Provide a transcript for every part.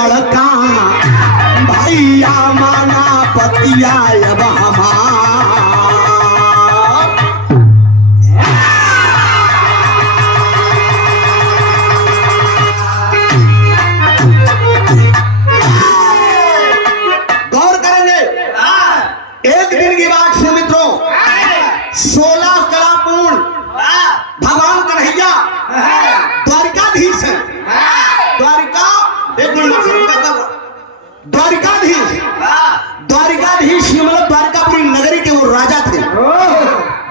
बड़का भैया माना पतिया अब हमार। गौर करेंगे एक दिन की बात से मित्रों, 16 कला पूर्ण भगवान कन्हैया द्वारिकाधीश है। द्वारिकाधीश मतलब द्वारिकापुरी नगरी के वो राजा थे।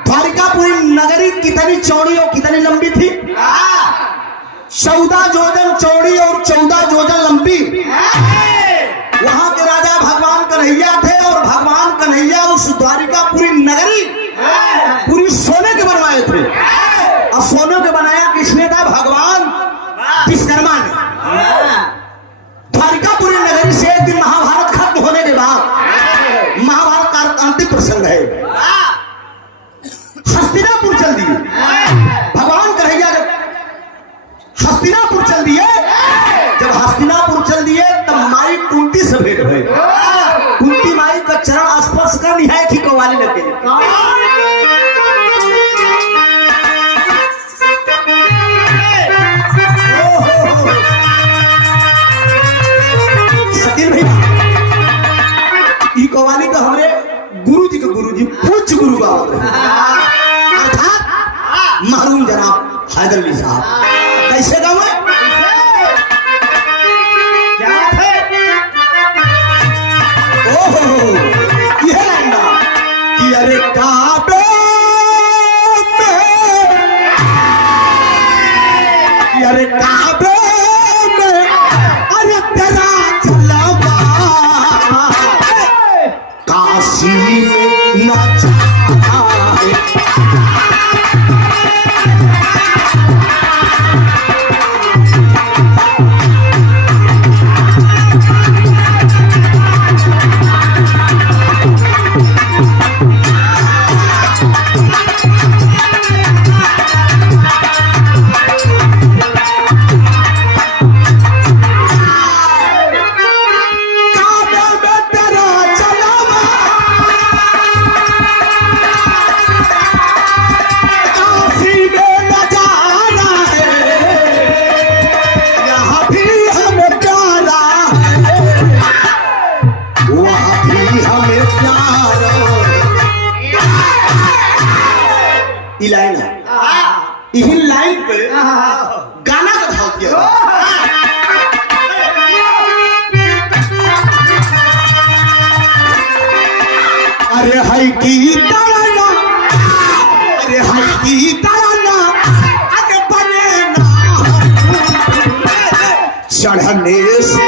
द्वारिकापुरी नगरी कितनी चौड़ी और कितनी लंबी थी? 14 योजन चौड़ी और 14 योजन लंबी। वहां के राजा भगवान कन्हैया थे और भगवान कन्हैया उस द्वारिकापुरी नगरी पूरी सोने के बनवाए थे। और सोने के बनाया किसने था? भगवान विश्वकर्मा ने। द्वारिकापुरी नगरी से एक दिन महाभारत खत्म होने के बाद, महाभारत का अंतिम प्रसंग है, हस्तिनापुर चल दिए। भगवान कन्हैया जब हस्तिनापुर चल दिए, जब हस्तिनापुर चल दिए तब माई कुंती से भेंट हुई। कुंती माई का चरण स्पर्श कर निहाय थी कवाली लगे। सकील भैया ई कवाली का हमारे गुरुजी पूज्य गुरु बाबा अर्थात मरहूम जनाब हैदर अली साहब। कैसे गाँव है? ओहो यह लाइन कि अरे काबे में, अरे काबे में, अरे तेरा चलावा काशी में न जाना लाइन पे गाना का भाव किया। अरे हाय की तारा, अरे हाय की तारा, अरे बने ना चढ़ने से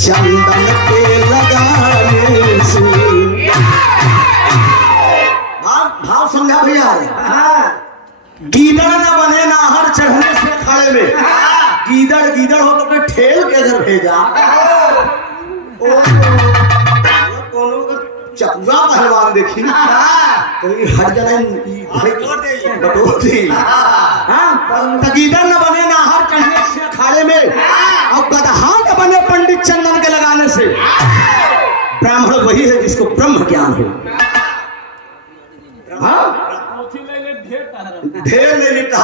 चंदन के लगाने से भाव समझा भैया। गीदड़ न बने नाहर चढ़ने से खड़े में, गीदड़ हो तो ठेल के अगर भेजा चपुआ पहलवान देखी कोई हट जाए बटोर दी। गीदड़ न बने नाहर चढ़ने से अखाड़े में और गदहा न बने पंडित चंदन के लगाने से। ब्राह्मण वही है जिसको ब्रह्म ज्ञान हो। ढेर ले लेता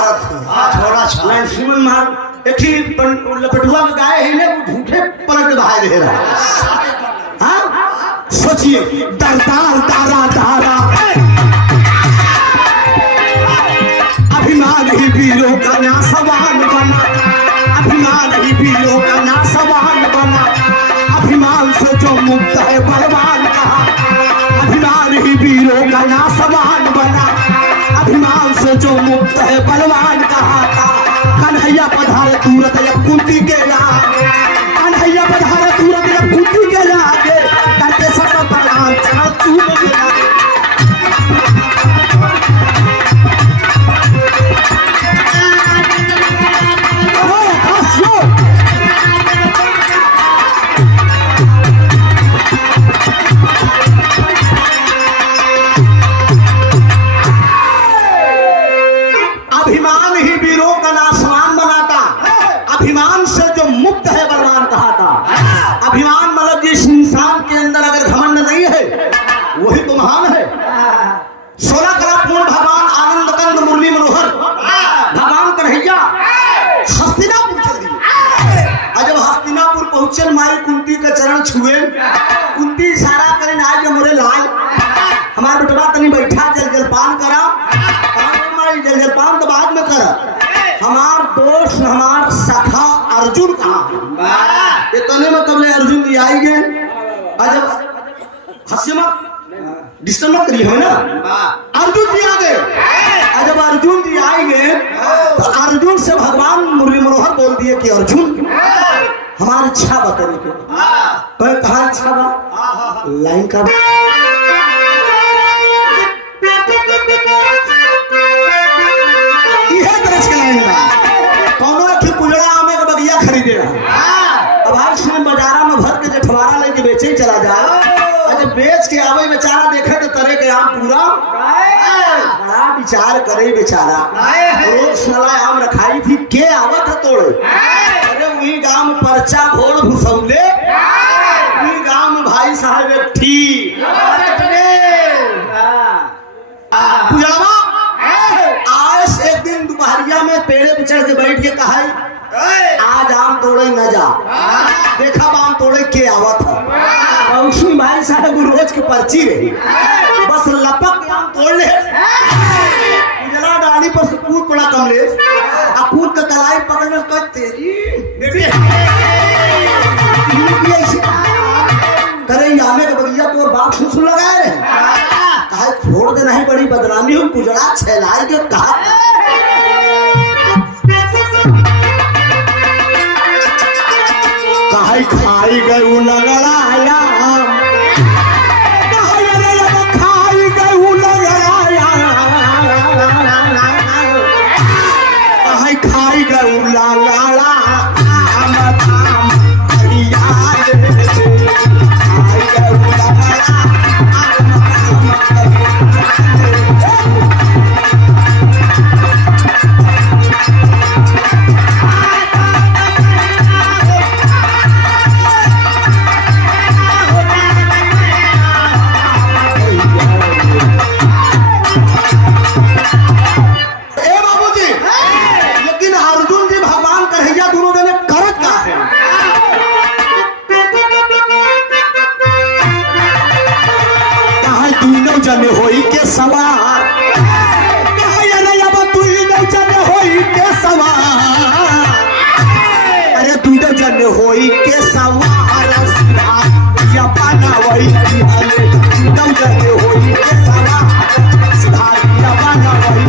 थोड़ा श्रीमन महाराज एक ही लपटुआ में गाय है ना, वो झूठे पलट बहाए दे रहा है। हाँ सोचिए दरदार दारा दारा अभिमान ही वीरों का नासवान बना, अभिमान ही वीरों का नासवान बना, अभिमान से जो मुक्त है बलवान कहा, अभिमान ही वीरों का ना समान बना, अभिमान से जो मुक्त है बलवान कहा था। कन्हैया पधारे तुरंत जब कुंती के आगे, कन्हैया पधारे तुरंत जब कुंती के आगे, करके सब प्रणाम चढ़ तू अभिमान ही वीरों का नासमान बनाता, अभिमान से जो मुक्त है बलवान कहा था। अभिमान मतलब जिस इंसान के अंदर अगर घमंड नहीं है वही तो महान है। 16 कला पूर्ण भगवान आनंद कंद मुरली मनोहर भगवान कन्हैया हस्तिनापुर चल दिए। और जब हस्तिनापुर पहुंचे मारी कुंती का चरण छुए, कुंती इशारा करे आज मोरे लाल हमारे बेटवा तनी बैठा जल जलपान करा, जल जलपान तो बाद में कर, हमार दोस्त हमार सखा अर्जुन कहाँ इतने में कब अर्जुन जी आई गए। जब हंसी मत डिस्टर्ब मत करिए है ना, अर्जुन जी आ गए। जब अर्जुन जी आई गए तो अर्जुन से भगवान मुरली मनोहर बोल दिए कि अर्जुन हमारी इच्छा बताने के। कहा इच्छा बा लाइन का खरीदे अब आज सुन बाजारा में भर के जठवारा लेके बेचे ही चला जाए। अरे बेच के आवे बेचारा देखे तो तरह के आम पूरा बड़ा विचार करे बेचारा। रोज नला आम रखाई थी के आवत है तोड़े। अरे वही गांव में पर्चा घोड़ घुसौले, वही गांव में भाई साहब एक थी आज एक दिन दोपहरिया में पेड़े पे चढ़ के बैठ के कहा आज आम तोड़े न जा, देखा आम तोड़े के आवत है। उसमें भाई साहब रोज की पर्ची रही, बस लपक आम तोड़ ले जला डाली पर से कूद पड़ा कमलेश, कूद का कलाई पकड़ने को तेरी करे आमे के बगिया तो बाप सुसु लगाए रहे कहा छोड़ देना ही बड़ी बदनामी हो, गुजरा छेलाई के कहा खाई गऊ लगड़ाया, खाई गऊ लगड़ाया, खाई गऊ लगड़ा होई के सवार होई के सवार, अरे तू तो जन होई के सवार या पाना वही तू जन होई के सवार या पाना वही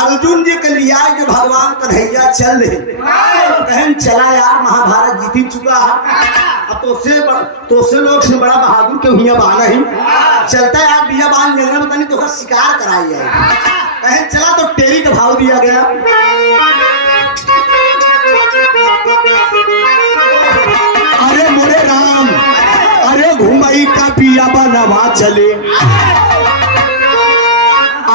अर्जुन जी के लिया कि भगवान कन्हैया चल रहे कहन चला यार महाभारत जीत चुका है तो से लोग से बड़ा बहादुर के हुआ बहाना ही चलता यार बिया बांध जंगल में तो शिकार कराई है कहन चला तो टेरी का भाव दिया गया। अरे मोरे राम अरे घुमई का पिया बनवा चले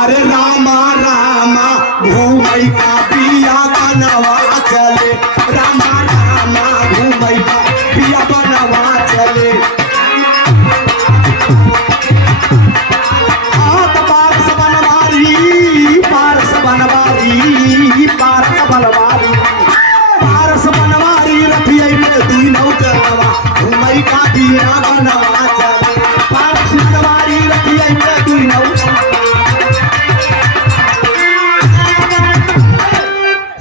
अरे रामा रामा घूमई का पिया बनवा चले, रामा रामा घूमई का पिया बनवा चले। पारस बनवारी, पारस बनवारी, पारस बनवारी, पारस बनवारी रखिए में दुई नौकरवा घूमई का पिया बनवा चले। पारस बनवारी रखिए में दुई नौकरवा।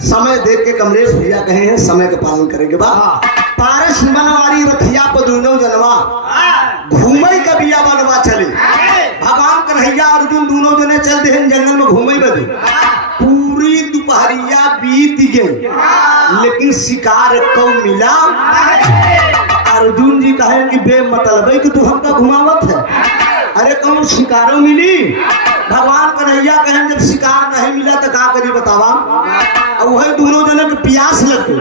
समय देख के कमलेश भैया कहे हैं समय का पालन करेंगे बा। पारस बनवारी रखिया पर दुनो जनवा घूमई का बिया बनवा चले। भगवान कन्हैया अर्जुन दोनों जने चल दे जंगल में घूमई बदे। पूरी दोपहरिया बीत गई लेकिन शिकार को मिला। अर्जुन जी कहे कि बेमतलब कि तू हमका घुमावत है, अरे कौन शिकारों मिली। भगवान कन्हैया कहे जब शिकार नहीं मिला तो का करी बतावा। वही दोनों जने के प्यास लग गई,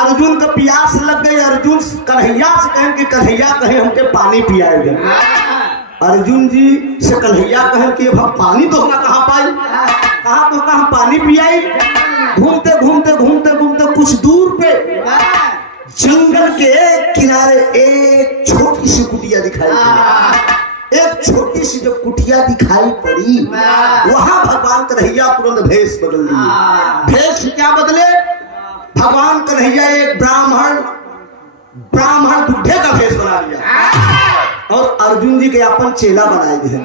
अर्जुन का प्यास लग गई। अर्जुन कन्हैया से कहे कि कन्हैया कहे हमके पानी पियाएगा। अर्जुन जी से कन्हैया कहे कि अब पानी तो हमरा कहाँ पाई, कहाँ तो कहाँ पानी पियाई। घूमते घूमते घूमते घूमते कुछ दूर पे जंगल के किनारे एक छोटी सी कुटिया दिखाई पड़ी। एक छोटी सी जब कुटिया दिखाई पड़ी वहां भगवान कन्हैया तुरंत भेष बदल दिए। भेष क्या बदले? भगवान कन्हैया एक ब्राह्मण बुढ़े का भेष बना लिया और अर्जुन जी के अपन चेला बनाए थे।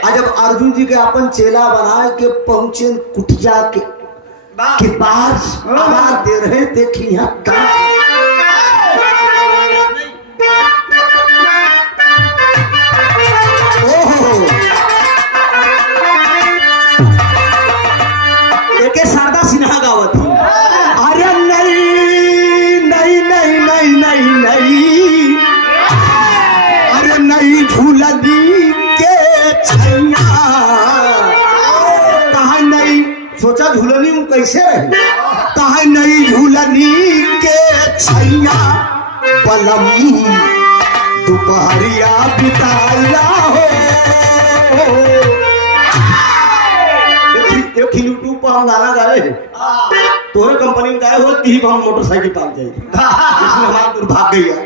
और जब अर्जुन जी के अपन चेला बनाए के पहुंचे कुटिया के पास आवाज दे रहे देखी एक शारदा सिन्हा गावत थी। अरे नहीं नहीं नहीं नहीं नहीं नहीं, अरे नहीं झूलनी के छैया। कहा नहीं, सोचा झूलनी में कैसे रहे। कहा नहीं झूलनी के छैया पलम दोपहरिया बिताया हो। यूट्यूब पर हम गाना गाए तोहरे कंपनी में गाए हो तीन हम मोटरसाइकिल पाक जाए इसमें हमारा दुर्भाग्य गया।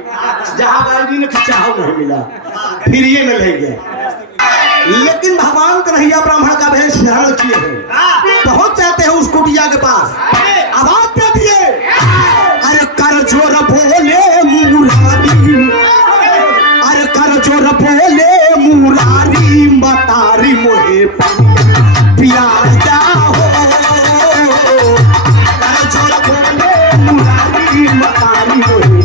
जहाँ गाड़ी ने चाहो नहीं मिला फिर ये में ले गया। लेकिन भगवान कन्हैया ब्राह्मण का भेष धारण किए हैं, पहुंच जाते हैं उस कुटिया के पास। आवाज दे दिए, अरे कर जोर बोले मुरारी, अरे कर जोर बोले मुरारी मतारी मोहे पिया जाओ। कर जोर बोले मुरारी मतारी मोहे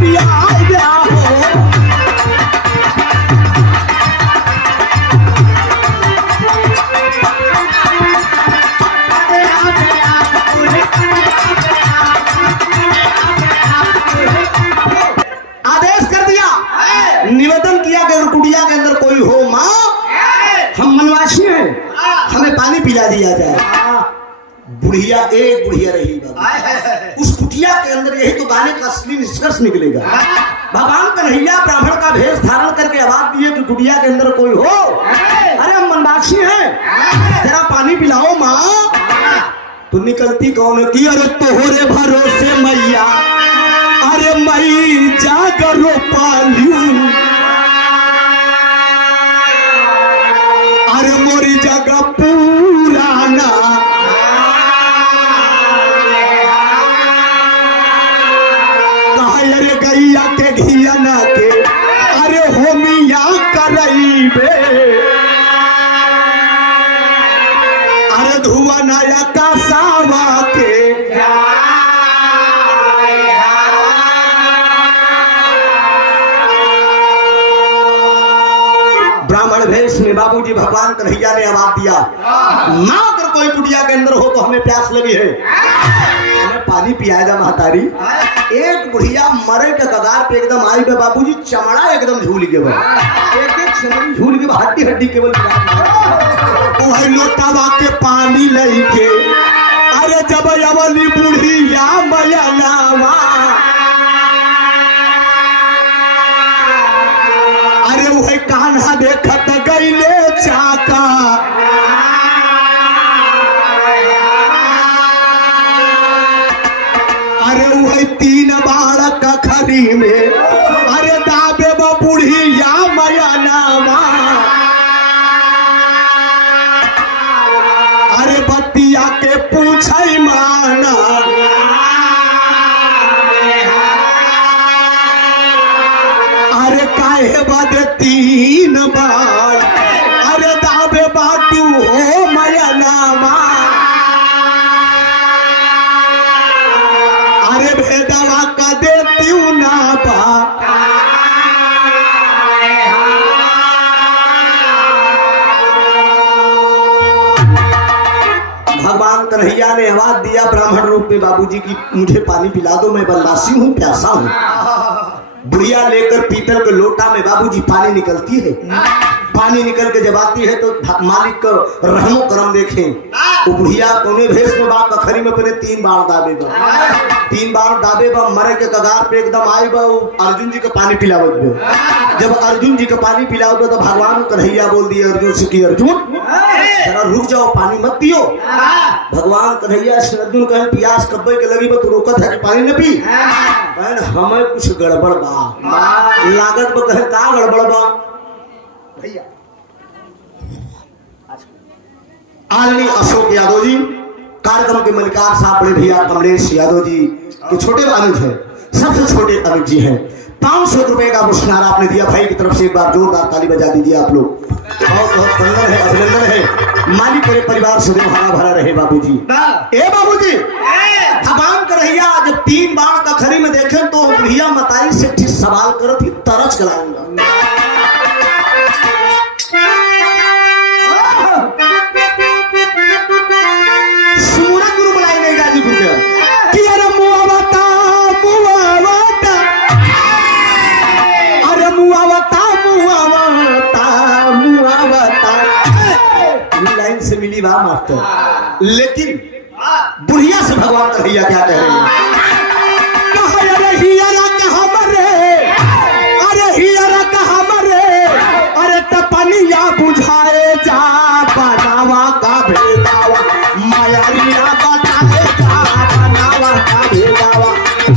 पिया जाओ। निवेदन किया कि कुटिया के अंदर कोई हो माँ, हम मनवासी हैं, हमें पानी पिला दिया जाए। बुढ़िया एक बुढ़िया रही बाबा। उस कुटिया के अंदर यही तो गाने का असली निष्कर्ष निकलेगा। भगवान कन्हैया ब्राह्मण का भेष धारण करके आवाज दिए कि कुटिया के अंदर कोई हो, अरे हम मनवासी हैं, जरा पानी पिलाओ माँ। तो निकलती कौन की, अरे तोहरे भरोसे मैया, अरे मई जागरो पालू, अरे मोरी जगह पुराना। कहा अरे गैया के घियाना के, अरे होमिया करईबे, अरे धुआ नया का सावा के। ब्राह्मण भेष में बाबूजी भगवान कन्हैया ने आवाज दिया, माँ अगर कोई कुटिया के अंदर हो तो हमें प्यास लगी है, हमें पानी पिया जा महतारी। एक बुढ़िया मरे के कगार पे एकदम आई बे बाबूजी, चमड़ा एकदम झूल गया, एक एक चमड़ी झूल गया, हड्डी हड्डी केवल वही लोटावा के पानी लेके, अरे जब अवली बुढ़िया मयलावा, अरे वही कान्हा देखत गईले चाका, काहे बाद तीन बार अरे दाबे बाटू हो माया नामा अरे भेदवा का देती ना बा भगवान कन्हैया ने आवाज दिया ब्राह्मण रूप में बाबूजी की मुझे पानी पिला दो, मैं बनवासी हूँ, प्यासा हूँ। बुढ़िया लेकर पीतल के लोटा में बाबूजी पानी निकलती है। पानी निकल के जब आती है तो मालिक का रहमो करम देखें, तो बुढ़िया कोने भेष में बा कखरी में अपने 3 बार दाबे बा, 3 बार दाबे बा, मरे के कगार पे एकदम आई बा, अर्जुन जी का पानी पिलावत बा। जब अर्जुन जी का पानी पिलाओ तो भगवान कन्हैया बोल दिए अर्जुन से कि अर्जुन जरा रुक जाओ, पानी मत पियो। भगवान कन्हैया से अर्जुन कहे प्यास कब्बे के लगी बा, तू रोकत है कि पानी न पी। कहन हमें कुछ गड़बड़ बा, लागत बा, कहे का गड़बड़ बा भैया। आदरणीय अशोक यादव जी, कार्यक्रम के मलिकार साहब, बड़े भैया कमलेश यादव जी के छोटे अनुज है, सबसे छोटे अनुज जी हैं। 500 रुपए का पुरस्कार आपने दिया, भाई की तरफ से एक बार जोरदार ताली बजा दीजिए आप लोग। बहुत बहुत वंदन है, अभिनंदन है। मालिक करे परिवार से हरा भरा रहे बाबूजी। ए बाबूजी भगवान कन्हैया जब 3 बार का खरी में देखे तो भैया मताई से ठीक सवाल करत ही तरस चलाऊंगा। सूरज गुरु बुलाई नहीं गाजीपुर के कि अरे मुआवता मुआवता अरे मुआवता मुआवता मुआवता लाइन से मिली बा मास्टर। लेकिन बुढ़िया से भगवान कन्हैया क्या कह रहे हैं? अरे हियरा कहाँ मरे, अरे हियरा कहाँ मरे, अरे तपनिया बुझाए जा बनावा का भेदावा, मायरिया बताए जा बनावा का भेदावा,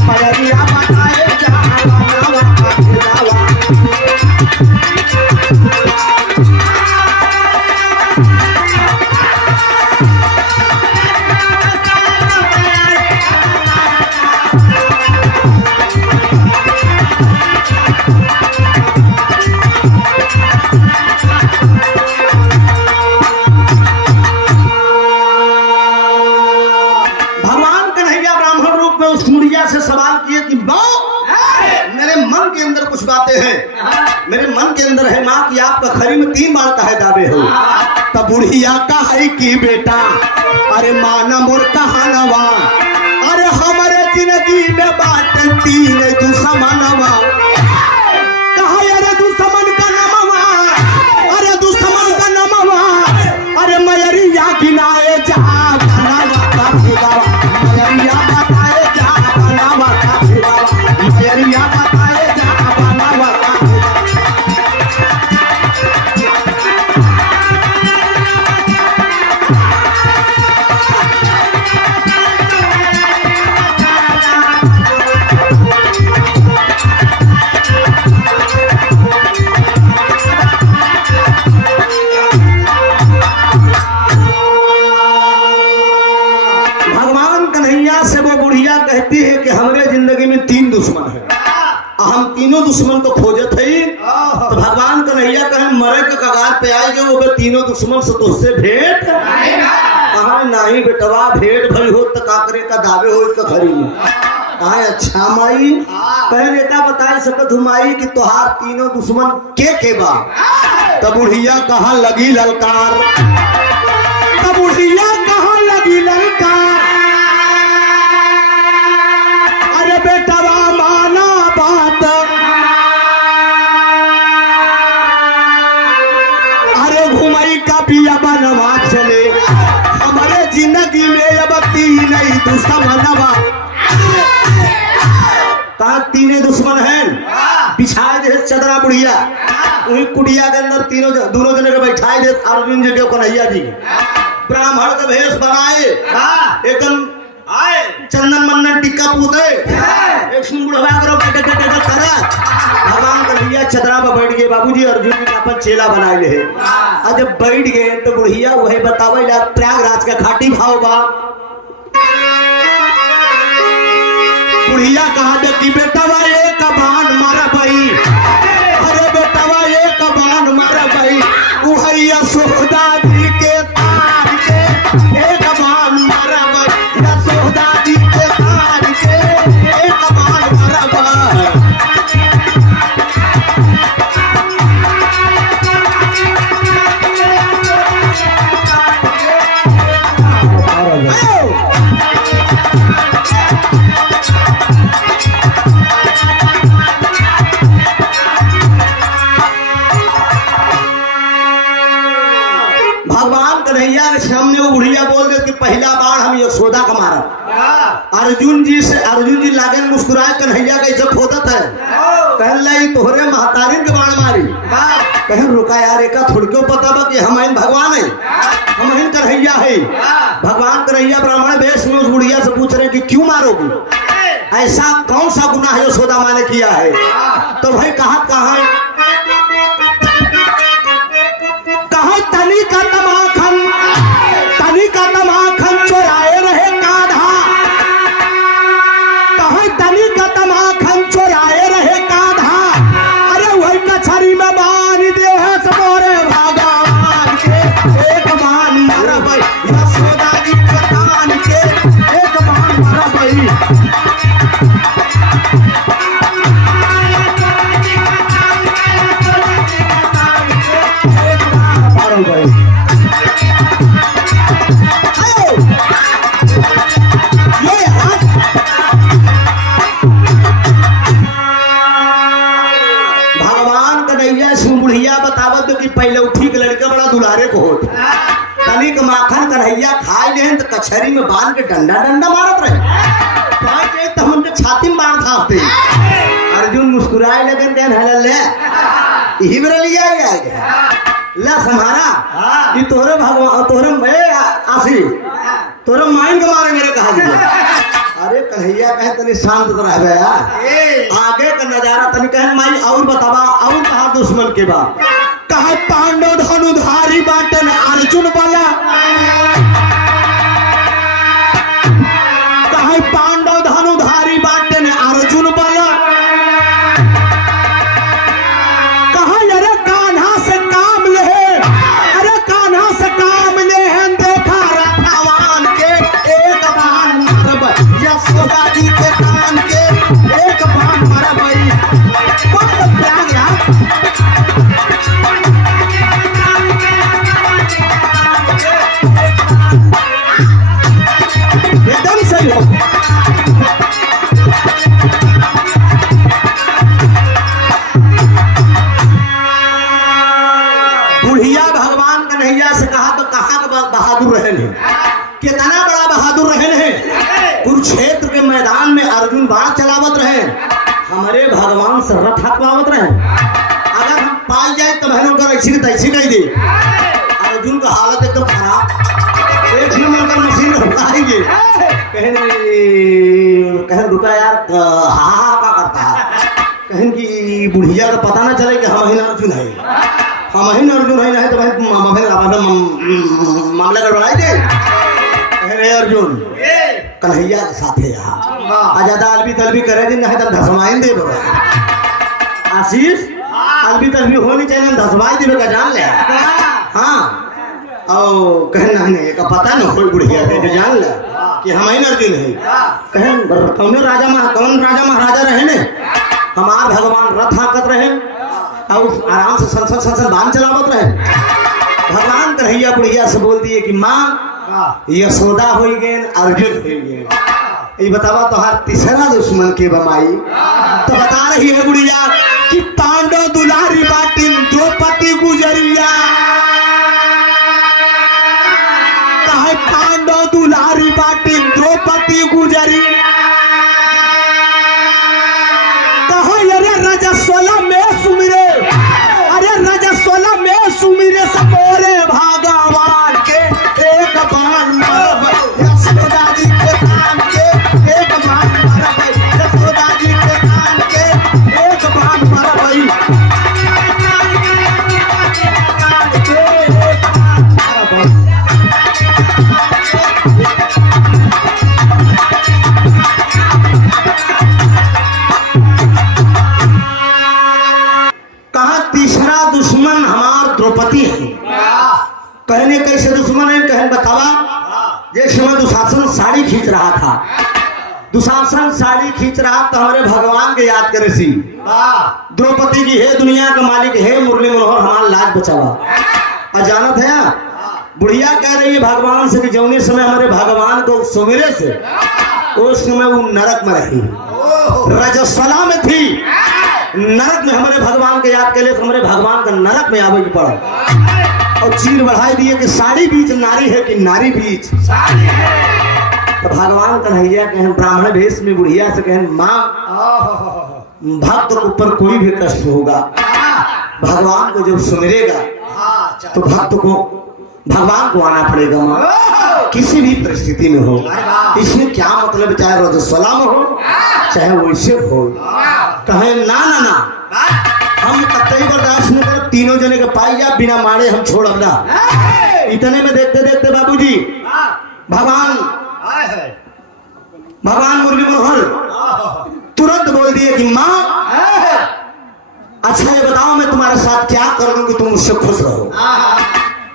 मायरिया बताए जा बनावा का भेदावा। से सवाल किए कि मेरे मन के अंदर कुछ बातें हैं, मेरे मन के अंदर है माँ कि आपका खरी में 3 बार का है दावे हो। तब बुढ़िया का है कि बेटा अरे माना मोर कहानवा, अरे हमारे जिंदगी में बात 3 दुश्मनवा, कहा अरे दुश्मन का नमवा, अरे दुश्मन का नमवा, अरे मयरिया गिनाए जा बनावा का भेदावा, मयरिया बताए जा बनावा का भेदावा, मयरिया बताए जा बनावा का कहती है कि हमारे जिंदगी में 3 दुश्मन है, हम तीनों दुश्मन को खोजत है। तो भगवान कन्हैया कहे मरे के कगार पे आए जो वो 3 दुश्मन से तुझसे भेंट कहा नहीं बेटवा, भेंट भई हो तो काकरे का दावे हो इसका घरी में कहा अच्छा माई कहे नेता बता सकत हुमाई कि तुहार 3 दुश्मन के बा। तब बुढ़िया कहा लगी ललकार, तब बुढ़िया कहा लगी ललकार, बेटवा माना बात, अरे घुमई का पिया बनवा चले, हमारे जिंदगी में अब 3 दुश्मनवा। कहा 3 दुश्मन है, बिछाए दे चदरा बुढ़िया, वही कुटिया के अंदर दोनों जने के बैठाए दे अर्जुन जी के कन्हैया जी, ब्राह्मण का भेष बनाए एकदम आए चंदन मंदन टिक्का पूते एक बुढ़वा करो करा। भगवान कन्हैया चदरा पर बैठ गए बाबूजी, अर्जुन जी अपन चेला बनाए ले। और जब बैठ गए तो बुढ़िया वही बतावे ला प्रयागराज का खाटी भाव बा। बुढ़िया कहा कि बेटा एक बाण मारा भाई, अरे यशोदा का मारा। अर्जुन जी लागे मुस्कुराए कन्हैया कैसे खोदत है, कहल तोहरे महतारिन के बाण मारी। कह रुका यार, एक थोड़ क्यों पता बा कि हम भगवान है, हम कन्हैया है। भगवान कन्हैया ब्राह्मण वेश में उस बुढ़िया से पूछ रहे कि क्यों मारोगी, ऐसा कौन सा गुनाह यशोदा माँ ने किया है। तो भाई कहा तनी का तमाखन चोराए रहे काधा, कहा तनी का तमाखन चोराए रहे काधा। अरे वही कछरी में बांध दे है सबोरे भगवान के, एक बाण मारा भाई यशोदा जी के कान के, एक बाण मारा भाई। भगवान कन्हैया बुढ़िया बतावत कि पहले उठी के लड़का बड़ा दुलारे को होत, तनिक माखन कन्हैया खाए ले तो कचहरी में बांध के डंडा डंडा मारत रहे, तो हमके छाती में बाण थापते। अर्जुन मुस्कुराए लगन के ले यही मेरा लिया ला समारा कि तोरे भगवान तोरे आसी तोरे माइन के मारे मेरे कहा दिया। अरे कन्हैया कहे तनी शांत तो रहबे यार, आगे का नजारा तनी कहे माई और बतावा और कहा दुश्मन के बा। कहा पांडव धनुधारी बाटन अर्जुन वाला, कहा पांडव धनुधारी बाटन अर्जुन वाला। कहा अरे कान्हा से काम ले, अरे कान्हा से काम ले हैं, देखा रथवान के एक बाण मारब यशोदा जी के कान के, एक बाण मारब। कौन त्याग यार, एकदम सही हो। बुढ़िया भगवान कन्हैया से कहा तो कहा बहादुर रहन है, कितना बड़ा बहादुर रहन है। कुरुक्षेत्र के मैदान में अर्जुन बाण चलावत रहे, हमारे भगवान से रथ हकवावत रहे। अगर हम पाई जाए तो बहनों कर ऐसी तैसी कही दे। अर्जुन का हालत एकदम खराब, एक नंबर का मशीन रुकाएंगे, कहें रुका यार, हा का करता है, कहें कि बुढ़िया का पता ना चले कि हम ही अर्जुन है, हम ही अर्जुन है, नहीं तो भाई मामला गड़बड़ाई दे। कहे अर्जुन कन्हैया के साथ है यहाँ आजादा अलबी तलबी करे दिन नहीं तब धसमाइन दे आशीष, अलबी तलबी होनी चाहिए, धसमाई दे का जान ले। हाँ और कहना नहीं का पता न कोई बुढ़िया है जान ले कि हम ही अर्जुन है। कहें कौन राजा महाराजा रहे ने, हमार भगवान रथ हाकत रहे और आराम से संसद बांध चलावत रहे। भगवान कन्हैया बुढ़िया से बोल दिए कि माँ यशोदा हो गए अर्जुन हो गए, ये बतावा तो हर तीसरा दुश्मन के बमाई। तो बता रही है बुढ़िया कि पांडव दुलारी बाटिन द्रौपदी गुजरिया, कहे पांडव दुलारी बाटिन द्रौपदी गुजरिया। कहे अरे राजा 16 में सुमिरे, अरे राजा 16 में सुमिरे सबोरे भगवान के, एक बाण मारब यशोदा जी के कान के, एक बाण मारब यशोदा जी के कान के, एक बाण मारब कहा तीसरा दुश्मन हमार द्रौपदी है। कहने कैसे दुश्मन है, कहने बतावा। जिस समय दुशासन साड़ी खींच रहा था, दुशासन साड़ी खींच रहा तो हमारे भगवान के याद करे सी द्रौपदी जी, हे दुनिया का मालिक, हे मुरली मनोहर हमारा लाज बचावा। अजानत है बुढ़िया कह रही है भगवान से कि जौने समय हमारे भगवान को सुमिरे से उस समय वो नरक में रही, रजस्वला में थी, नरक में हमारे भगवान के याद के लिए हमारे भगवान का नरक में आवे के पड़ा। और चीर बढ़ाई दिए कि साड़ी बीच नारी है कि नारी बीच साड़ी है। तो भगवान कन्हैया कहन ब्राह्मण भेष में बुढ़िया से कहन माँ भक्त के ऊपर कोई भी कष्ट होगा भगवान को जब सुमिरेगा तो भक्त को भगवान को आना पड़ेगा माँ किसी भी परिस्थिति में हो। इसमें क्या मतलब चाहे रजस्वला में हो चाहे वैसे हो। कहे ना ना ना हम कतई बर्दाश्त नहीं कर तीनों जने के पाई जा बिना मारे हम छोड़ ना। इतने में देखते देखते बाबूजी भगवान मुरली मनोहर तुरंत बोल दिए कि माँ अच्छा ये बताओ मैं तुम्हारे साथ क्या कर लूं कि तुम मुझसे खुश रहो।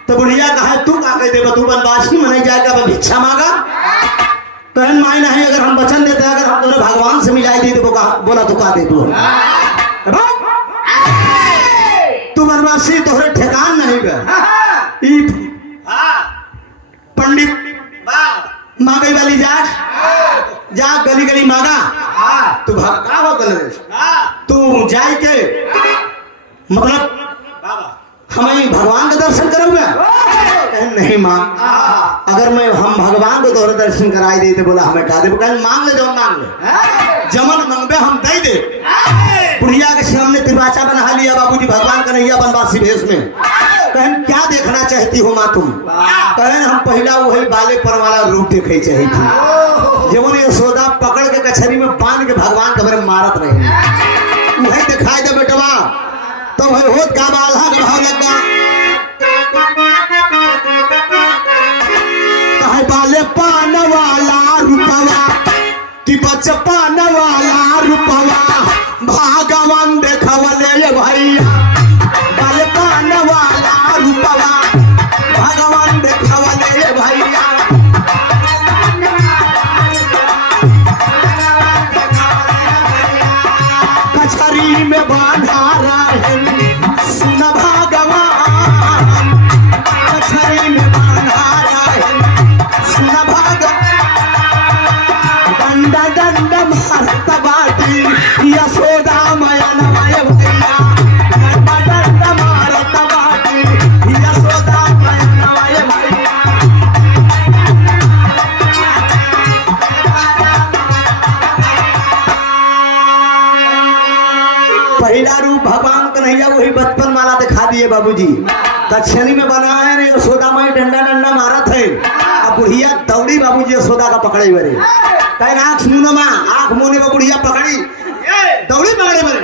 तो बुढ़िया कहा तू क्या कहते तू बनवासी में नहीं जाएगा मैं भिक्षा मांगा। कहन माई नहीं अगर हम वचन देते अगर हम तुम्हें भगवान से मिलाई दी तो बोला तो का दे तू बनवासी तोहरे ठेकान नहीं गए पंडित मांगे वाली जा गली गली मांगा तू भक्का हो तू जाए के मतलब हमें भगवान का दर्शन करोगे। नहीं माँ अगर मैं हम भगवान को तोहरे दर्शन कराई दे तो बोला हमें कहा दे मांग ले जाओ मांग ले जमन मंगबे हम दे दे। बुढ़िया के सामने तिरवाचा बना लिया बाबूजी भगवान कन्हैया बनवासी भेष में। कहन क्या देखना चाहती हो माँ तुम। कहन हम पहला वही बाले पर वाला रूप देखे चाहती थी जब यशोदा पकड़ के कचहरी में बांध के भगवान के बारे मारत रहे वही दिखाई दे बेटवा तो भाई होत का बाल्हा का भाव लगा कहे बाले पान वाला रुपवा कि बच पान वाला रुपवा भगवान देखवले भैया बाले पान वाला रुपवा भगवान देखवले भैया कचहरी में बांधा रहे सुन भगवान कचहरी में बांधा रहे सुन भगवान दंड दंड मारत बाटी यशोदा मयन मय भैया दंड दंड मारत बाटी यशोदा मयन मय भैया। पहला रूप भगवान कन्हैया वही बचपन वाला दिखा दिए बाबूजी कचहरी में बना है यशोदा माई डंडा डंडा मारत है अब बुढ़िया दौड़ी बाबूजी यशोदा का पकड़े बरे कहे आँख मुनो माँ आँख मुने में बुढ़िया पकड़ी दौड़ी पकड़े बरे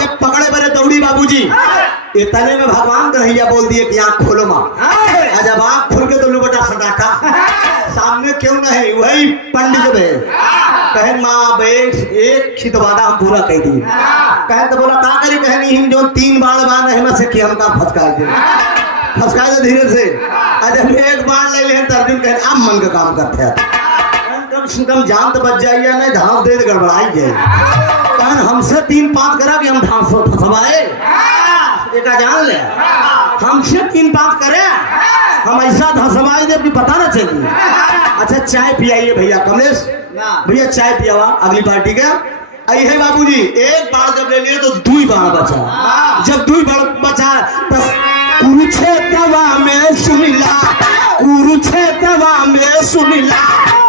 जब पकड़े बरे दौड़ी बाबूजी इतने में भगवान कन्हैया बोल दिए कि आँख खोलो माँ। जब आँख खोल के तो लुबटा सटाटा सामने क्यों न है वही पंडित है कहे माँ बैठ एक खितवादा हम पूरा कह दी कहे तो बोला का करी कहनी हम जो 3 बाण बाण है से कि हमका फसका दे धीरे से जब एक बाण ले ले तो अर्जुन कहे अब मन का काम करते हैं कम से कम जान तो बच जाइए नहीं धांस दे गड़बड़ाई जाए कहन हमसे 3-5 करा कि हम धांस फसवाए एक जान ले हमसे 3-5 करे हम ऐसा धसवाई दे कि पता ना चलिए। अच्छा चाय पियाइए भैया कमलेश भैया चाय पियावा अगली पार्टी का आई है बाबूजी एक बार जब ले लिए तो 2 बार बचा जब 2 बार बचा तो कुरुक्षेत्रवा में सुनिला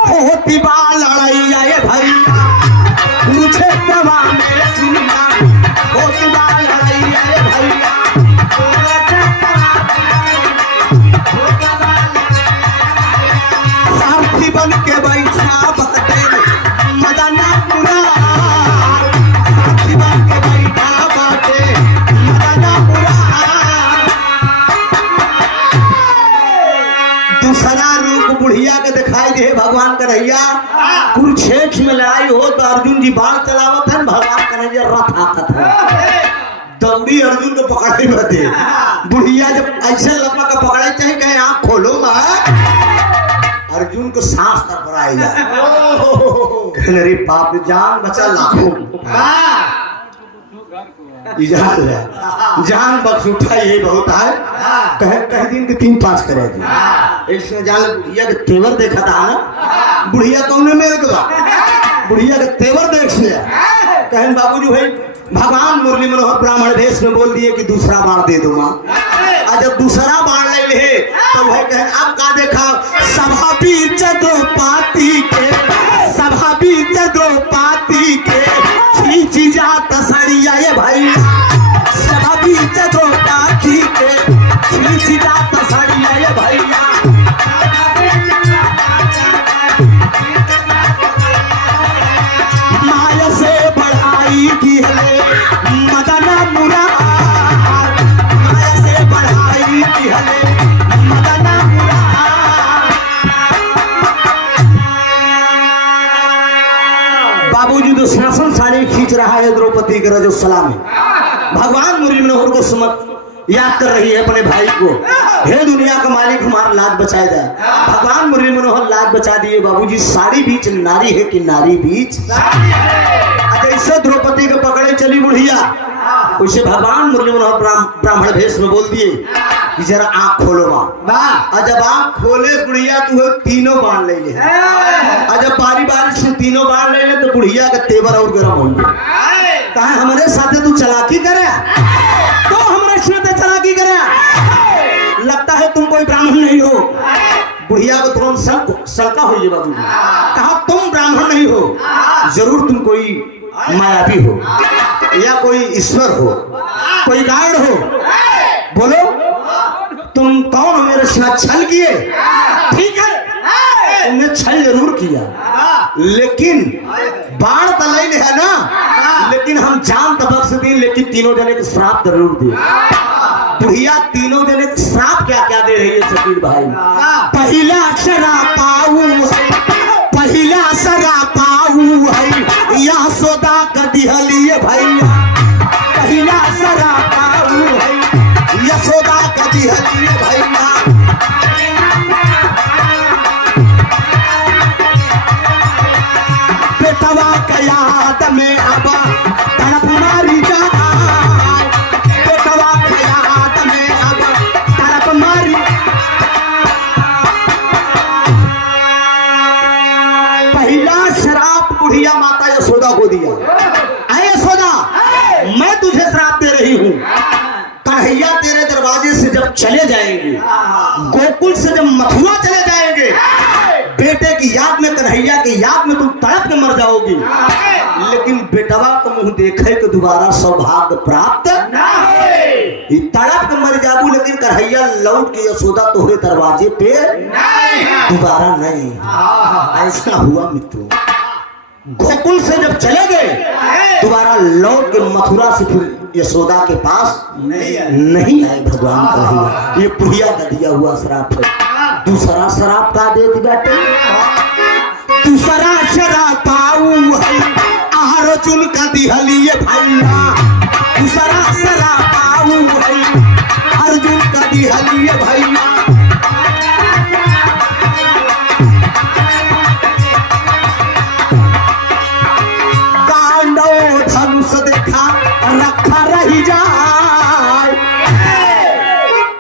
होती बा लड़ाई आए भैया कुरुक्षेत्रवा में सुनिला होती बा लड़ाई आए भैया साथी बन के बैठा बाटे मदना पूरा साथी बन के बैठा बाटे मदना पूरा। दूसरा रूप बुढ़िया के दिखाई दे भगवान कन्हैया कुरुक्षेत्र में लड़ाई हो तो अर्जुन जी बाण चलावत है भगवान कन्हैया रथ आकत है दौड़ी अर्जुन को पकड़े बदे बुढ़िया जब ऐसे लपा का पकड़े चाहिए कहे आँख खोलो मैं अर्जुन को सांस तक बढ़ाई जाए अरे बाप जान बचा लाखों जान बख्श उठा यही बहुत है कह दिन के 3-5 करे इसमें जान बुढ़िया के तेवर देखा था ना बुढ़िया कौन मेरे को बुढ़िया के तेवर देख लिया कहन बाबूजी भाई भगवान मुरली मनोहर ब्राह्मण भेष में बोल दिए कि दूसरा बार दे दो माँ जब दूसरा बाण ले ले तो वह कहे अब का देखा सभा बीच दो पाती के सभा बीच दो पाती के खींची जात सड़िया ये भैया सभा बीच दो पाती के खींची जात सड़िया ये भैया माया से बढ़ाई की है मदन मुराद माया से बढ़ाई की है मदन मुराद। बाबूजी तो शासन साड़ी खींच रहा है द्रौपदी के रजोत्सला में। भगवान मुरली मनोहर को समझ याद कर रही है अपने भाई को, हे दुनिया का मालिक हमारा लाज बचा दे। भगवान मुरली मनोहर लाज बचा दिए बाबूजी। साड़ी बीच नारी है कि नारी बीच जैसे द्रौपदी को पकड़े चली बुढ़िया उसे भगवान मुरली मनोहर ब्राह्मण भेष में बोल दिए कि जरा आंख खोलो माँ। और जब आंख खोले बुढ़िया तो तीनों बाण ले ले और जब बारी बारी से तीनों बाण ले ले तो बुढ़िया का तेवर और गर्म हो गए। कहा हमारे साथ तू चलाकी करे तो हमारे साथ चलाकी करे लगता है तुम कोई ब्राह्मण नहीं हो। बुढ़िया को तुरंत सलका हो बाबू कहा तुम ब्राह्मण नहीं हो जरूर तुम कोई मायावी हो या कोई ईश्वर हो कोई गार्ड हो बोलो तुम कौन हो मेरे साथ छल किए। ठीक है तुमने छल जरूर किया लेकिन बाण तलैल है ना लेकिन हम जान तो बख्श दी लेकिन तीनों जने को श्राप जरूर दिए। बुढ़िया तीनों जने को श्राप क्या क्या दे रही है शकील भाई। पहला शरापाऊ पहला शरापाऊ है या सोदा कदी हलिए भैया पहला शरापाऊ है यशोदा कदी हलिए भैया। बेटवा के याद में अब तड़प मारी जा बेटवा के याद में अब तड़प मारी। पहला शराप बुढ़िया माता यशोदा को दिया। अरे यशोदा मैं तुझे श्राप दे रही हूँ कन्हैया तेरे दरवाजे से जब चले जाएंगे गोकुल से जब मथुरा चले जाएंगे बेटे की याद में कन्हैया की याद में तुम तड़प के मर जाओगी लेकिन बेटवा का मुंह देखे के दोबारा सौभाग्य प्राप्त तड़प के मर जाबू लेकिन कन्हैया लौट के यशोदा तोहरे दरवाजे पे दोबारा नहीं। ऐसा हुआ मित्रों गोकुल से जब चले गए दोबारा लौट के मथुरा से फिर यशोदा के पास नहीं आए भगवान कन्हैया। ये बुढ़िया का दिया हुआ श्राप है। दूसरा शराब का दे दी बेटे दूसरा शराब पाऊ है अर्जुन का दिहलिए भैया दूसरा शराब पाऊ है अर्जुन का दिहलिए भैया। गांडो धनुष देखा रखा रही जाए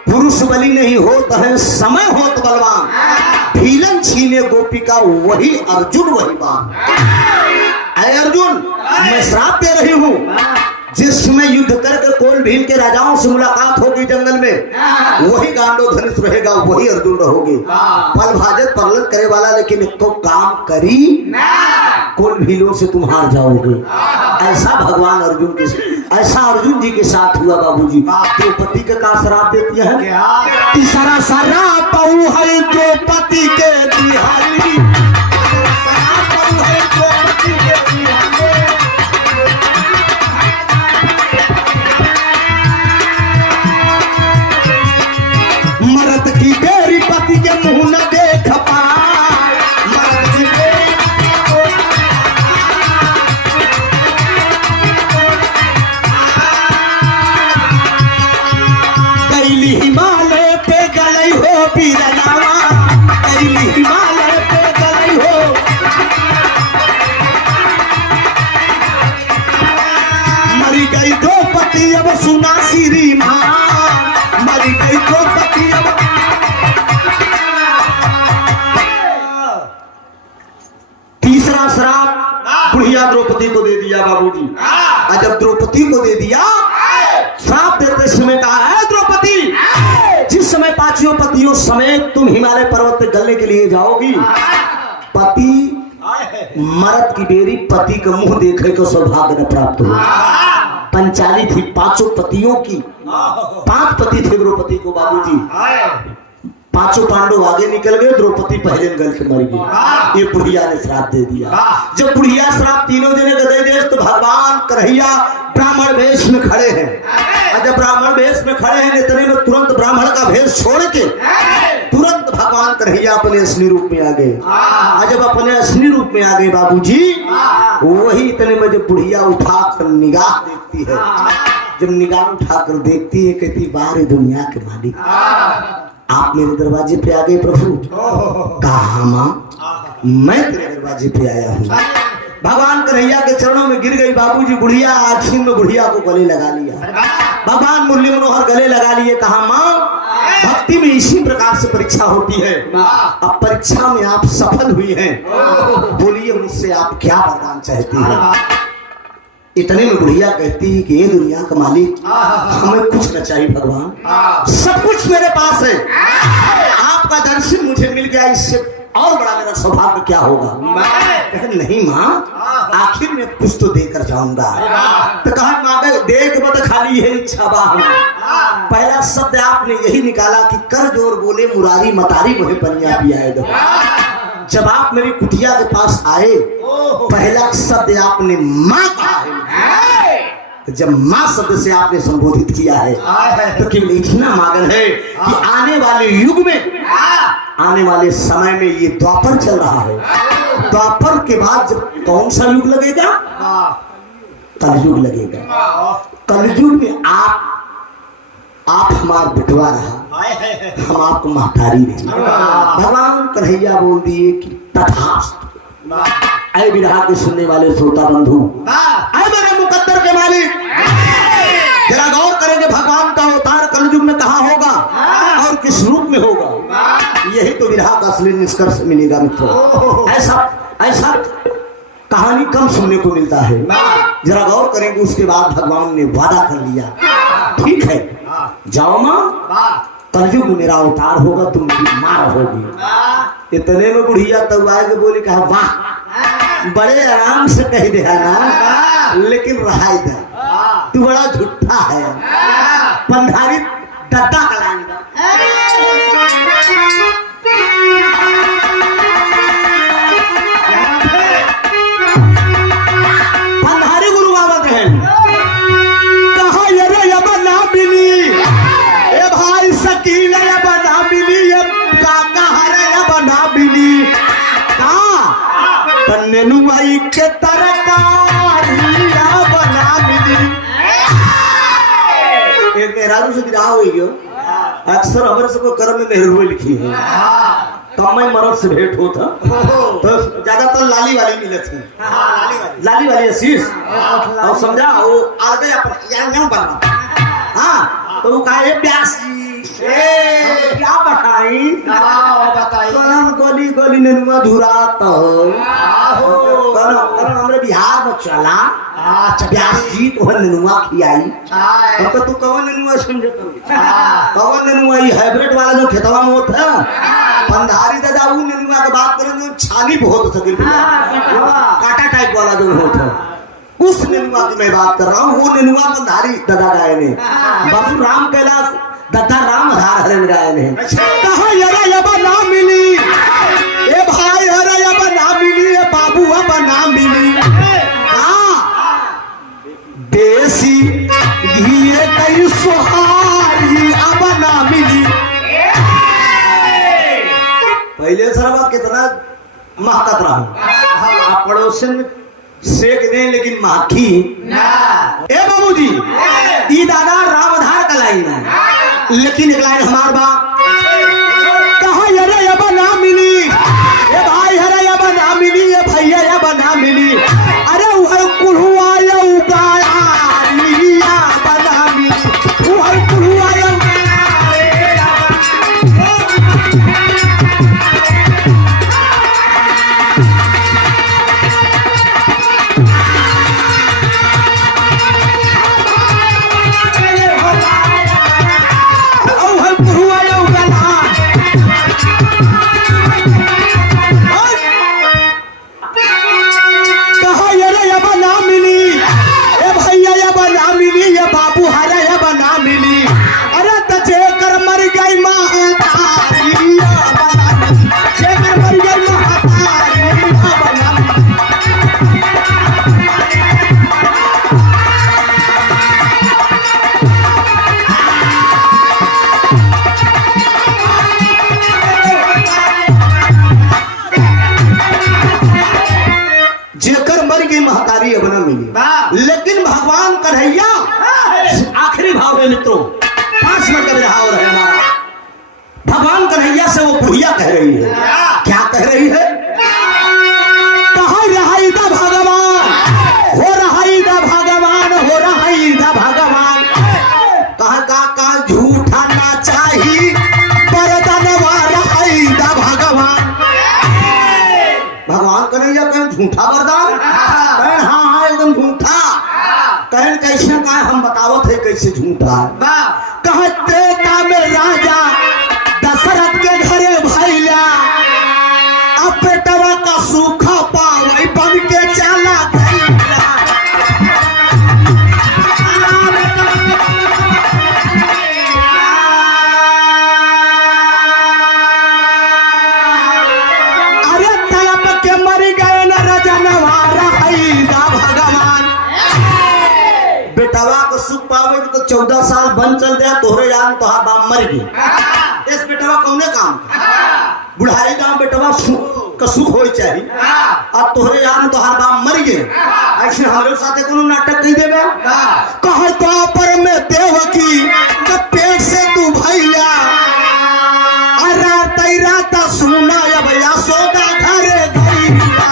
पुरुष बलि नहीं होता है समय होत बलवान भीलन छीने गोपिका वही अर्जुन वही बान। अरे अर्जुन मैं श्राप दे रही हूँ जिस समय युद्ध करके कोल भील के राजाओं से मुलाकात होगी जंगल में वही गांडो धनुष रहेगा वही अर्जुन रहोगे। पल भाजत परलत करे वाला लेकिन एक तो काम करी कोल भीलों से तुम हार जाओगे। ऐसा भगवान अर्जुन के ऐसा अर्जुन जी के साथ हुआ बाबूजी। द्रौपदी के का श्राप देती है तीसरा शराप है द्रौपदी के दिहाली मरद की बेरी पति के मुंह न देख पाए मरद की कैली हिमालय पे गलई हो पीरनावा कैली हिमालय पे गलई हो मरी गई द्रौपदी अब सुना श्री मान मरी गई द्रौपदी अब तीसरा श्राप बुढ़िया द्रौपदी को दे दिया बाबूजी। जब द्रौपदी को दे दिया श्राप देते समय कहा है द्रौपदी समेत तुम हिमालय पर्वत पे गलने के लिए जाओगी, पति मर्द की बेरी पति का मुंह देखे को सौभाग्य न प्राप्त हो। पंचाली थी पांचों पतियों की, 5 पति थे द्रौपदी को बाबूजी। 5 पांडव आगे निकल गए, द्रौपदी पहले गल के मर गई। ये बुढ़िया ने श्राप दे दिया। जब बुढ़िया श्राप तीनों जने को दे दिए तो भगवान कन्हैया ब्राह्मण वेश में खड़े हैं। और जब ब्राह्मण वेश में खड़े हैं इतने में तुरंत ब्राह्मण का भेष छोड़ के तुरंत भगवान कन्हैया अपने असली रूप में आ गए। और जब अपने असली रूप में आ गए बाबूजी, वही इतने में जब बुढ़िया उठा कर निगाह देखती है, जब निगाह उठाकर देखती है, कहती बाहर दुनिया के मालिक आप मेरे दरवाजे पे आ गए प्रभु। कहा मां, मैं तेरे दरवाजे पे आया हूँ। भगवान कन्हैया के चरणों में गिर गई बाबूजी। बुढ़िया आखिर में बुढ़िया को गले लगा लिया। भगवान मुरली मनोहर गले लगा लिए। कहा मां, भक्ति में इसी प्रकार से परीक्षा होती है। अब परीक्षा में आप सफल हुई हैं, बोलिए मुझसे आप क्या वरदान चाहती हैं। इतने में बुढ़िया कहती है कि ये दुनिया का मालिक हमें कुछ न चाहिए भगवान, सब कुछ मेरे पास है। आपका दर्शन मुझे मिल गया, इससे और बड़ा मेरा सौभाग्य क्या होगा। नहीं माँ, आखिर में कुछ तो देकर जाऊंगा। तो कहा माँ देख मत खाली है इच्छा बाह। पहला शब्द आपने यही निकाला कि कर जोर बोले मुरारी मतारी मोहे पनिया पियाए दो। जब आप मेरी कुटिया के पास आए, पहला शब्द आपने माँ कहा है। तो जब माँ शब्द से आपने संबोधित किया है तो केवल इतना मांगन है कि आने वाले युग में, आने वाले समय में, ये द्वापर चल रहा है, द्वापर के बाद जब कौन सा युग लगेगा, कलयुग लगेगा। कलयुग में आप हमारा बिटवा रहा, हम आपको महतारी रहे। भगवान कन्हैया बोल दिए कि तथास्तु। ऐ विरहा के सुनने वाले श्रोता बंधु, ऐ मेरे मुकद्दर के मालिक, जरा गौर करेंगे भगवान का अवतार कलयुग में कहाँ होगा और किस रूप में होगा। यही तो विरहा का असली निष्कर्ष मिलेगा मित्रों। ऐसा कहानी कम सुनने को मिलता है। जरा गौर करेंगे। उसके बाद भगवान ने वादा कर लिया, ठीक है जाओ माँ, कलयुग में मेरा अवतार होगा, तुम मेरी माँ रहोगी। इतने में बुढ़िया तब आए के बोली, कहा वाह, बड़े आराम से कह दे ना, लेकिन रहा दे, तू बड़ा झूठा है। पंधारी दद्दा कलाएंगा। पंधारी गुरु बाबा हैं, कहा ये अब ना मिली, ए भाई सकील अब ना मिली, ये काका हरे अब ना मिली। कहा नेनुआई के तरकारी अब ना मिली। एक मेहरारू से विदा हो गयो। अक्सर हमारे सबको कर्म में मेहरुए लिखी है। कम मरद से भेंट होता तो ज्यादातर लाली वाली मिलत है। लाली वाली आशीष और समझा वो आगे अपन बना। हाँ तो वो कहे प्यास क्या बताई, गोली गोली नेनुआ धुरा तो हमारे बिहार में चला प्यास जी तो नेनुआ खियाई। तो तू कौन नेनुआ समझे, कौन नेनुआ हाइब्रिड वाला जो खेतवा में होता है, पंधारी दादा वो नेनुआ की बात करें जो छाली बहुत सके, काटा टाइप वाला जो होता है, उस नेनुआ की मैं बात कर रहा हूँ। वो नेनुआ पंधारी दादा गाय ने, बाबू राम कैलाश दत्ता राम आधार हरण गाय ने। कहा यरा यबा ना मिली, ए भाई हरा यबा ना मिली, ए बाबू अब ना मिली। देसी घी कई सुहारी अब ना मिली। पहले सरवा कितना महकत रहा, पड़ोसन सेक दे लेकिन माखी। ए बाबूजी ई दादा राम आधार का लाइन है, लेकिन एक लाइन हमार बा, कहा यरे अब ना मिली, ए भाई हरे अब ना मिली, ए भैया अब ना मिली। अरे उहर कुढ़ुआ यौ गाया लिया बना मिली, उहर कुढ़ुआ यौ है मित्रों, 5 मिनट का विरहा और है हमारा। भगवान कन्हैया से वो बुढ़िया कह रही है, क्या कह रही है? कहा रहाई दा भगवान, हो रहाई दा भगवान, हो रहाई दा भगवान, कहा झूठा ना चाहिए बरदनवा रहाई दा भगवान। भगवान कन्हैया कहें झूठा वरदान? कहें हाँ एकदम झूठा। कहें कैसे? कहा हम बतावत है कैसे झूठा। कहा त्रेता में राजा दशरथ के घरे भैया, अब बेटवा का सूखा पावई बन के चला गया। अरे तड़प के मर गए न रजनवा रहाई दा भगवान। बेटवा को सुख पावे तो 14 साल बन चल गया, तोहरे यार तो बाप मर गए। इस बेटवा कौने काम बुढ़ाई गांव बेटवा का सुख हो चाहिए, अब तोहरे यार तो हर बाप मर गए। ऐसे हमारे साथे कोनो नाटक नहीं देवे। कहा द्वापर में देवकी के पेट से तू भैया, अरे तेरा ता सुना या भैया सोदा घरे गईला।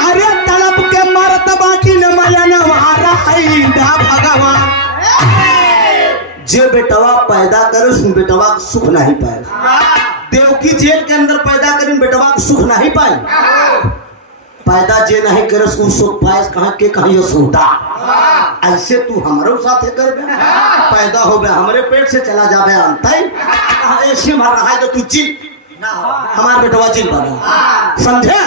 अरे तड़प के मरत बाकी न मलनवा रहाई दा भगवान। जे बेटवा पैदा करे उस बेटवा को सुख नहीं पाए। देवकी जेल के अंदर पैदा करी बेटवा को सुख नहीं पाए। पैदा जे नहीं करे उसको सुख पाए कहाँ के कहीं ये सोता। ऐसे तू हमारे साथ कर पैदा हो गया हमारे पेट से चला जावे अंतई ऐसे मर रहा है तो तू चिल हमारा बेटवा चिल बना समझे।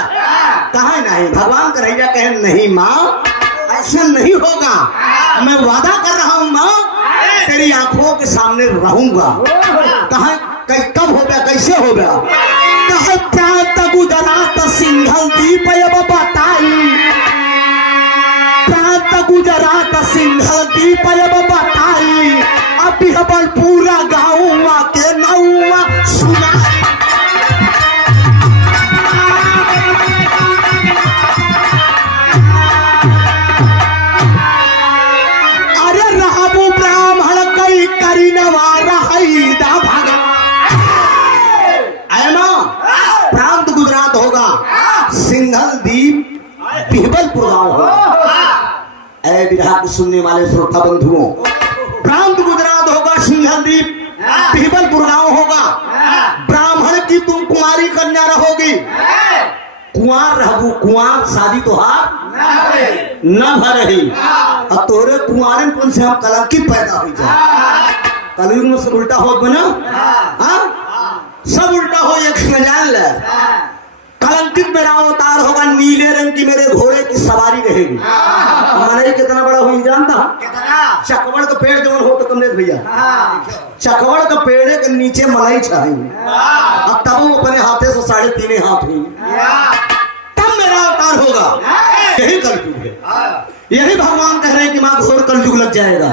कहा नहीं भगवान कन्हैया कहे नहीं माँ ऐसा नहीं होगा, मैं वादा कर रहा हूँ माँ तेरी आंखों के सामने रहूंगा। कहा कब हो गया कैसे हो गया? कहा प्रात गुजरात सिंघल दीप बताई, प्रात गुजरात सिंघल दीप बताई, अभी हबल पूरा गाँव के नौवा सुना। प्रांत गुजरात होगा, सिंघल दीप बिहबलपुर गांव होगा। ऐ विरहा को सुनने वाले श्रोता बंधुओं, प्रांत गुजरात होगा, सिंघल दीप बिहबलपुर गांव होगा। ब्राह्मण की तुम कुमारी कन्या रहोगी, कुंवार रहबू, कुंवार शादी तो हार न भरही। अब तोरे कुंवारन से हम कलंकित पैदा हो जाए। कलयुग में सब उल्टा हो बना, सब उल्टा हो एक जान ले। कलंकित मेरा अवतार होगा, नीले रंग की मेरे घोड़े की सवारी रहेगी। मैंने कितना बड़ा हुई जानता? चकवड़ का पेड़ जो हो तो कमलेश भैया, चकवड़ का पेड़ के नीचे मलाई छाएंगे, अब तब वो अपने हाथे से 3.5 हाथ हुई, तब मेरा अवतार होगा। यही कलयुग है, यही भगवान कह रहे हैं कि माँ घोर कलयुग लग जाएगा,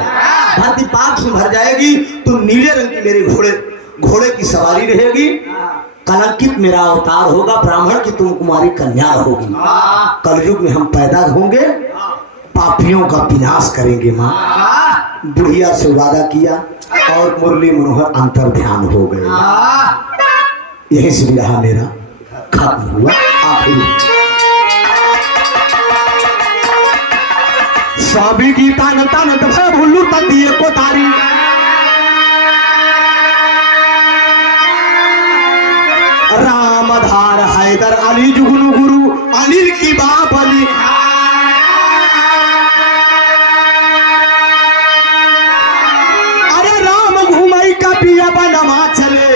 धरती पाप से भर जाएगी, तो नीले रंग की मेरे घोड़े की सवारी रहेगी। कलंकित मेरा अवतार होगा, ब्राह्मण की तुम कुमारी कन्या रहोगी। कलयुग में हम पैदा होंगे, पापियों का विनाश करेंगे। माँ बुढ़िया से वादा किया और मुरली मनोहर अंतर ध्यान हो गए। यही से विरहा मेरा खत्म हुआ। आखिर सभी गीता नता नता भूलू तंदिए को तारी, रामधार हैदर अली जुगनू गुरु अनिल की बाप अली। अरे राम घुमई का पिया बनवा चले,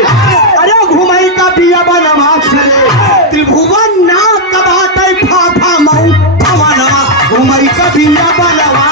अरे घुमई का पिया बनवा चले, त्रिभुवन ना कबाते फाफा मऊ भवनवा, घुमई का पिया बनवा